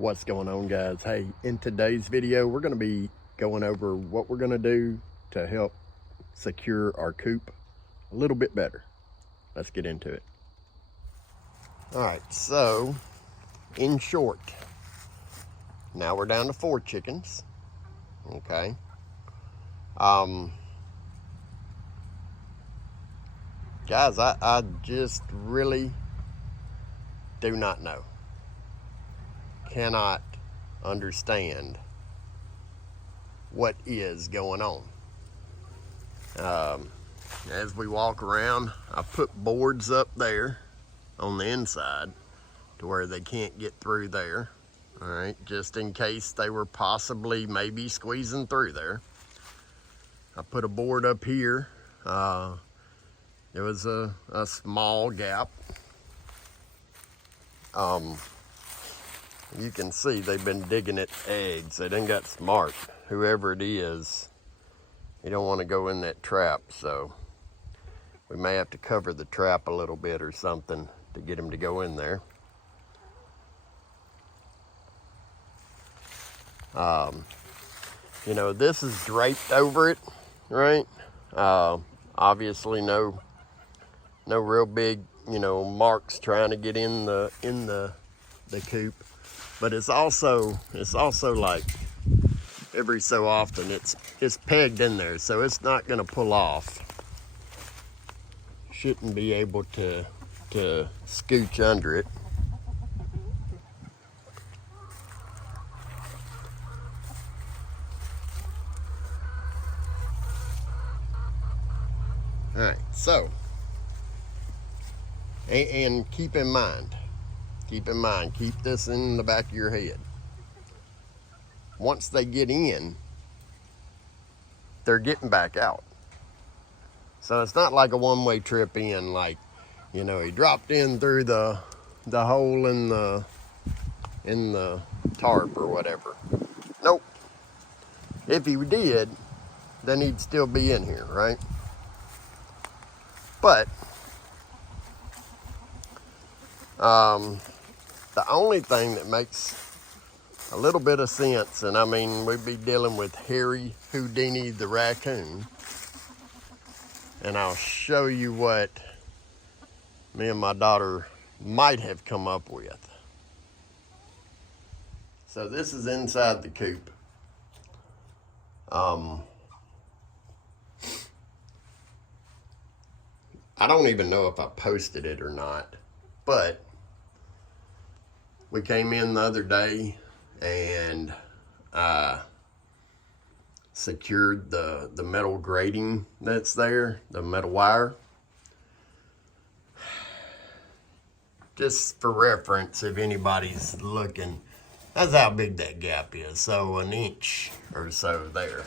What's going on, guys? Hey, in today's video we're going to be going over what we're going to do to help secure our coop a little bit better. Let's get into it. All right, so in short, now we're down to 4 chickens. Okay. Guys, I just really do not know. Cannot understand what is going on. As we walk around, I put boards up there on the inside to where they can't get through there. All right, just in case they were possibly maybe squeezing through there. I put a board up here. There was a small gap. You can see they've been digging at eggs. They done got smart. Whoever it is, you don't want to go in that trap, so we may have to cover the trap a little bit or something to get him to go in there. You know, this is draped over it, right? Obviously no real big, marks trying to get in the coop. But it's also like every so often it's pegged in there, so it's not gonna pull off. Shouldn't be able to scooch under it. All right, so and keep in mind, keep this in the back of your head. Once they get in, they're getting back out. So it's not like a one-way trip in, like, he dropped in through the hole in the tarp or whatever. Nope. If he did, then he'd still be in here, right? But the only thing that makes a little bit of sense, and I mean, we'd be dealing with Harry Houdini the raccoon, and I'll show you what me and my daughter might have come up with. So this is inside the coop. I don't even know if I posted it or not, but we came in the other day and secured the metal grating that's there, the metal wire. Just for reference, if anybody's looking, that's how big that gap is. So 1 inch or so there.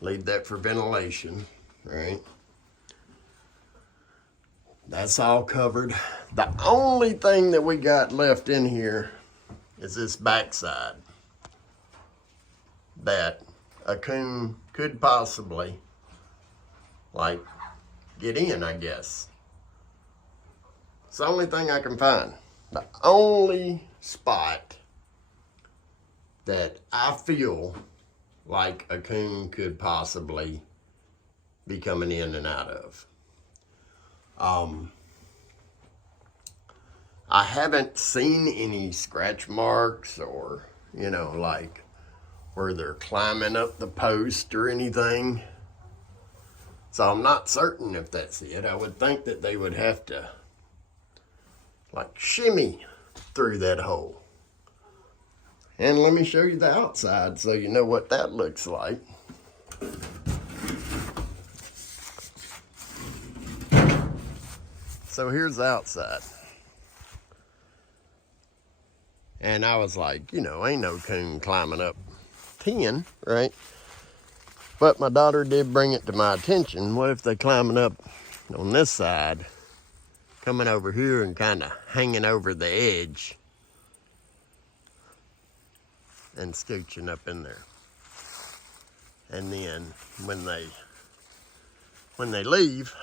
Leave that for ventilation, right? That's all covered. The only thing that we got left in here is this backside that a coon could possibly, like, get in, I guess. It's the only thing I can find. The only spot that I feel like a coon could possibly be coming in and out of. I haven't seen any scratch marks or, like where they're climbing up the post or anything. So I'm not certain if that's it. I would think that they would have to, like, shimmy through that hole. And let me show you the outside so you know what that looks like. So here's the outside. And I was like, ain't no coon climbing up 10, right? But my daughter did bring it to my attention. What if they climbing up on this side, coming over here and kind of hanging over the edge and scooching up in there? And then when they leave,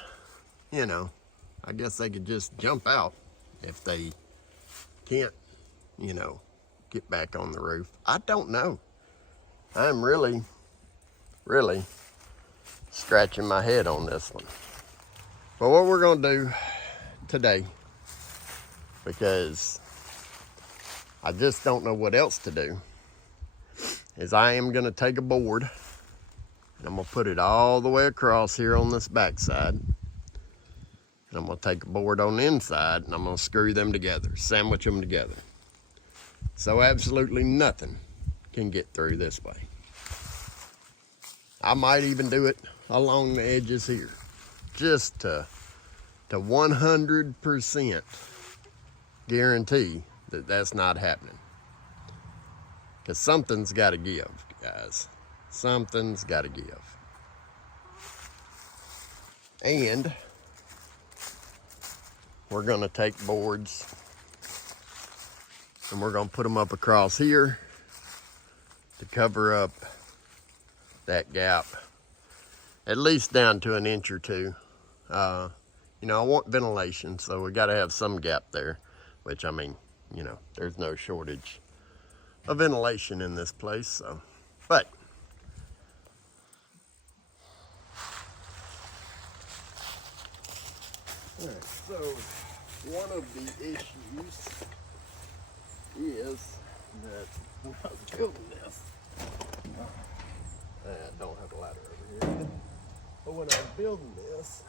I guess they could just jump out if they can't, get back on the roof? I don't know. I'm really scratching my head on this one. But what we're gonna do today, because I just don't know what else to do, is I am gonna take a board and I'm gonna put it all the way across here on this backside. And I'm gonna take a board on the inside and I'm gonna screw them together, sandwich them together. So absolutely nothing can get through this way. I might even do it along the edges here, just to 100% guarantee that that's not happening. Because something's got to give, guys. Something's got to give. And we're going to take boards and we're going to put them up across here to cover up that gap, at least down to an inch or two. You know, I want ventilation, so we got to have some gap there, which, I mean, you know, there's no shortage of ventilation in this place, so, but all right, so one of the issues is that when I was building this, I don't have a ladder over here, but when I was building this,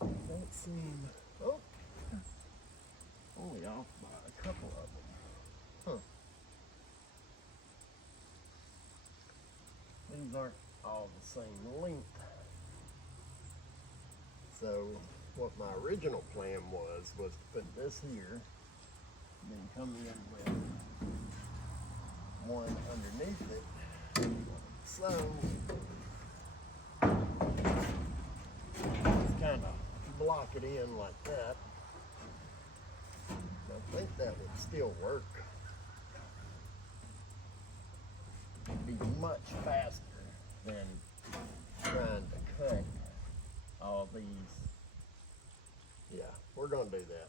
don't seem, oh, only off by a couple of them. Huh. These aren't all the same length. So what my original plan was to put this here, and then come in with one underneath it. So just kind of block it in like that. I think that would still work. It'd be much faster than trying to cut all these. Yeah, we're gonna do that.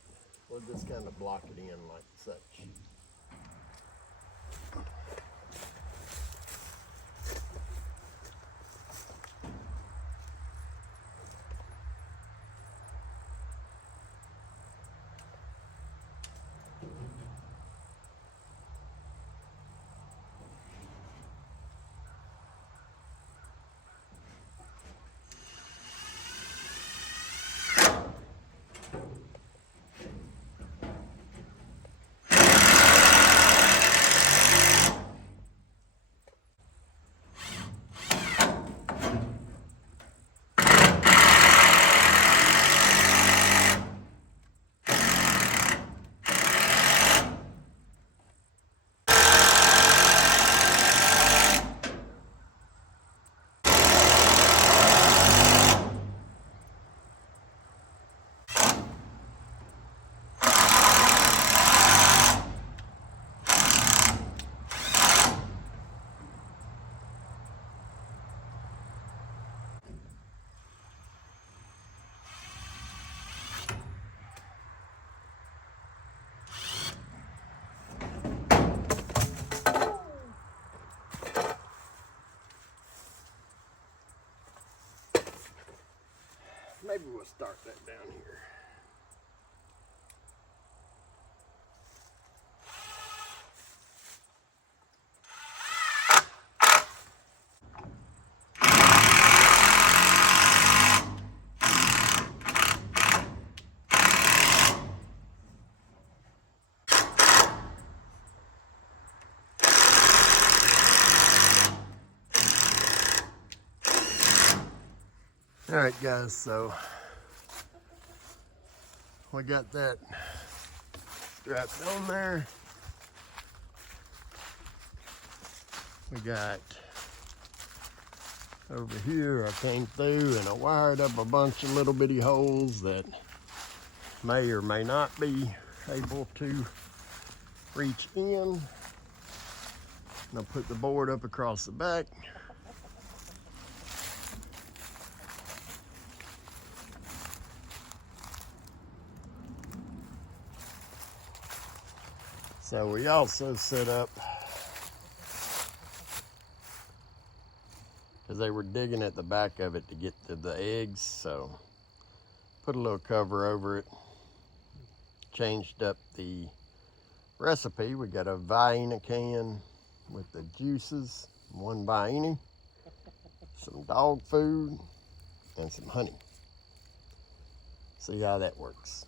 We'll just kind of block it in like such. Maybe we'll start that down here. All right, guys, so we got that strapped on there. We got over here, I came through and I wired up a bunch of little bitty holes that may or may not be able to reach in. And I'll put the board up across the back. So we also set up, because they were digging at the back of it to get to the eggs, so put a little cover over it. Changed up the recipe. We got a Vienna can with the juices, one Vienna, some dog food, and some honey. See how that works.